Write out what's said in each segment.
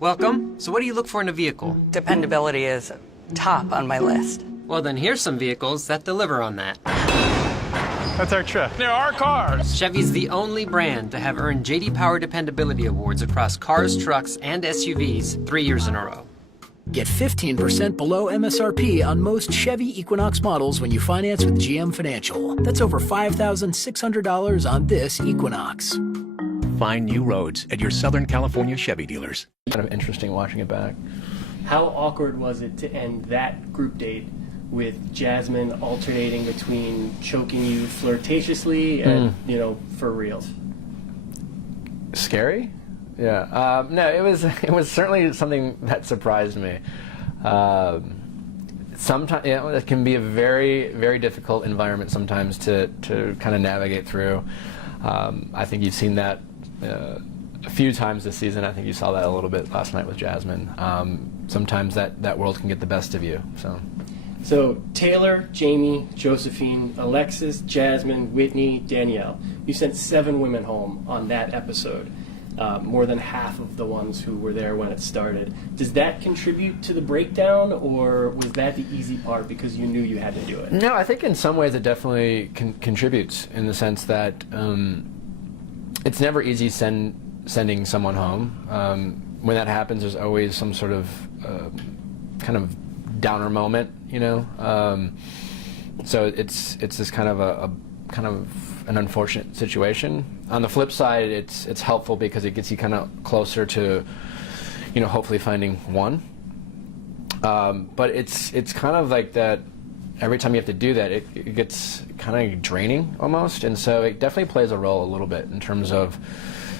Welcome. So what do you look for in a vehicle? Dependability is top on my list. Well, then here's some vehicles that deliver on that. That's our truck. There are cars. Chevy's the only brand to have earned J.D. Power Dependability Awards across cars, trucks, and SUVs 3 years in a row. Get 15% below MSRP on most Chevy Equinox models when you finance with GM Financial. That's over $5,600 on this Equinox. Find new roads at your Southern California Chevy dealers. Kind of interesting watching it back. How awkward was it to end that group date with Jasmine alternating between choking you flirtatiously and, for reals? Scary? Yeah. No, it was certainly something that surprised me. Sometimes it can be a very, very difficult environment sometimes to kind of navigate through. I think you've seen that a few times this season. I think you saw that a little bit last night with Jasmine. Sometimes that world can get the best of you. So Taylor, Jamie, Josephine, Alexis, Jasmine, Whitney, Danielle. You sent 7 women home on that episode. More than half of the ones who were there when it started. Does that contribute to the breakdown, or was that the easy part because you knew you had to do it? No, I think in some ways it definitely contributes in the sense that it's never easy sending someone home. When that happens, there's always some sort of kind of downer moment, so it's this kind of an unfortunate situation. On the flip side, it's helpful because it gets you kind of closer to, hopefully finding one. But it's kind of like that. Every time you have to do that, it gets kind of draining almost, and so it definitely plays a role a little bit in terms of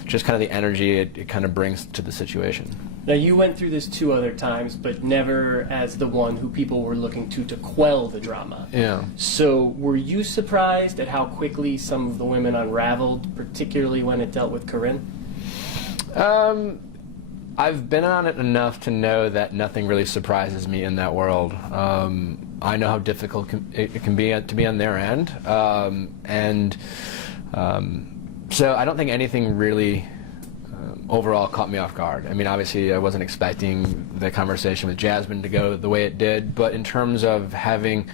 just kind of the energy it kind of brings to the situation. Now, you went through this 2 other times, but never as the one who people were looking to quell the drama. Yeah. So were you surprised at how quickly some of the women unraveled, particularly when it dealt with Corinne? I've been on it enough to know that nothing really surprises me in that world. I know how difficult it can be to be on their end. So I don't think anything really overall caught me off guard. I mean, obviously I wasn't expecting the conversation with Jasmine to go the way it did, but in terms of having,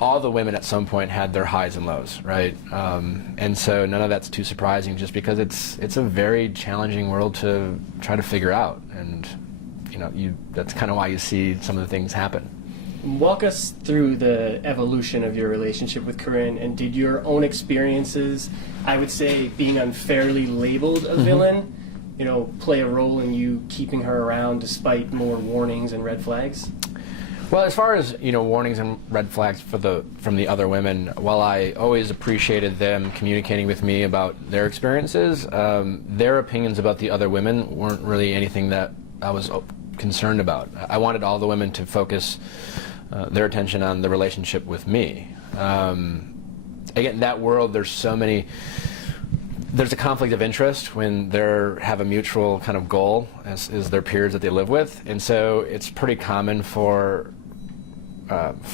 all the women at some point had their highs and lows, right? And so none of that's too surprising, just because it's a very challenging world to try to figure out, and that's kind of why you see some of the things happen. Walk us through the evolution of your relationship with Corinne, and did your own experiences, I would say being unfairly labeled a villain, play a role in you keeping her around despite more warnings and red flags? Well, as far as warnings and red flags from the other women, while I always appreciated them communicating with me about their experiences, their opinions about the other women weren't really anything that I was concerned about. I wanted all the women to focus their attention on the relationship with me. Again, that world, there's a conflict of interest when they have a mutual kind of goal as their peers that they live with, and so it's pretty common for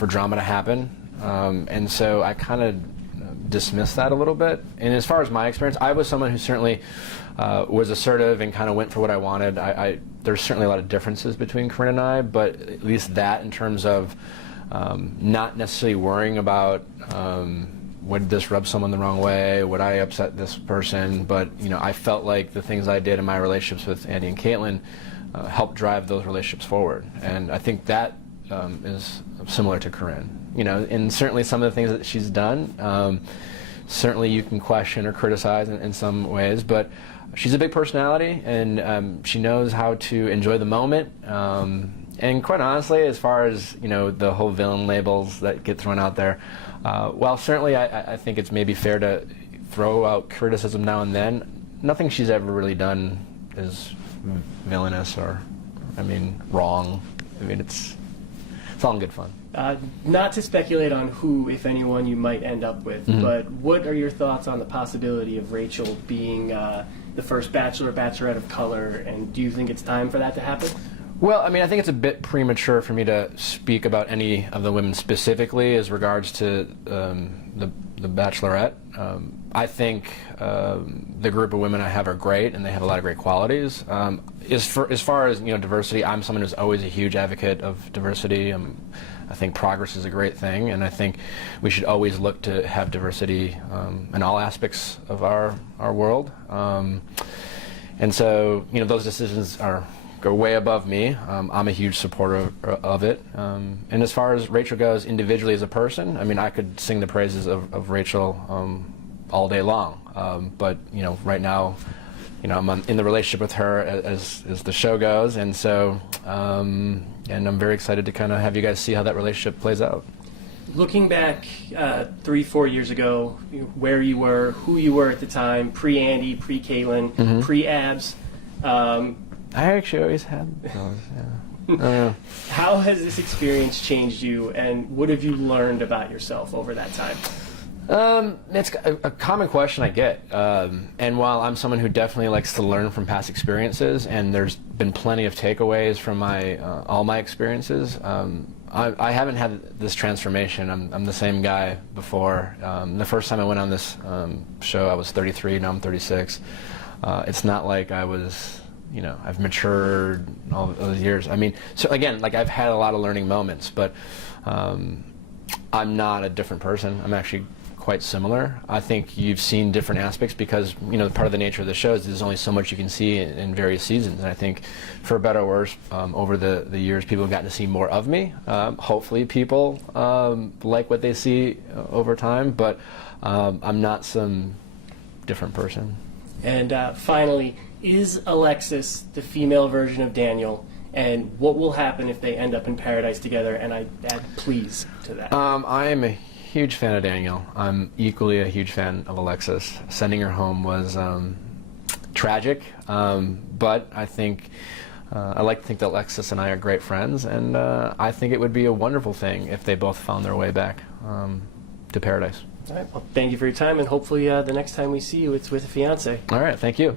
drama to happen, and so I kind of dismissed that a little bit. And as far as my experience, I was someone who certainly was assertive and kind of went for what I wanted. There's certainly a lot of differences between Corinne and I, but at least that in terms of not necessarily worrying about would this rub someone the wrong way, would I upset this person, but I felt like the things I did in my relationships with Andy and Caitlin helped drive those relationships forward, and I think that is similar to Corinne. And certainly some of the things that she's done, certainly you can question or criticize in some ways, but she's a big personality, and she knows how to enjoy the moment. And quite honestly, as far as the whole villain labels that get thrown out there, while certainly I think it's maybe fair to throw out criticism now and then, nothing she's ever really done is villainous or, wrong. It's all in good fun. Not to speculate on who, if anyone, you might end up with, but what are your thoughts on the possibility of Rachel being the first Bachelor, Bachelorette of color, and do you think it's time for that to happen? Well, I think it's a bit premature for me to speak about any of the women specifically as regards to the the Bachelorette. I think the group of women I have are great, and they have a lot of great qualities. As far as diversity, I'm someone who's always a huge advocate of diversity. I think progress is a great thing, and I think we should always look to have diversity in all aspects of our world. And so, those decisions go way above me. I'm a huge supporter of it. And as far as Rachel goes individually as a person, I mean, I could sing the praises of Rachel all day long. But right now, I'm in the relationship with her as the show goes, and so and I'm very excited to kind of have you guys see how that relationship plays out. Looking back 3-4 years ago, where you were, who you were at the time, pre-Andy, pre-Caitlin, pre-Abs. I actually always had those, yeah. How has this experience changed you, and what have you learned about yourself over that time? It's a common question I get, and while I'm someone who definitely likes to learn from past experiences, and there's been plenty of takeaways from all my experiences, I haven't had this transformation. I'm the same guy before. The first time I went on this show, I was 33. Now I'm 36. It's not like I was, I've matured all those years. I mean, so again, like I've had a lot of learning moments, but I'm not a different person. I'm actually quite similar. I think you've seen different aspects because part of the nature of the show is there's only so much you can see in various seasons, and I think for better or worse over the years people have gotten to see more of me. Hopefully people like what they see over time, but I'm not some different person. And finally, is Alexis the female version of Daniel? And what will happen if they end up in paradise together? And I add please to that. I am a huge fan of Daniel. I'm equally a huge fan of Alexis. Sending her home was tragic, but I think I like to think that Alexis and I are great friends, and I think it would be a wonderful thing if they both found their way back to paradise. All right. Well, thank you for your time, and hopefully the next time we see you, it's with a fiance. All right. Thank you.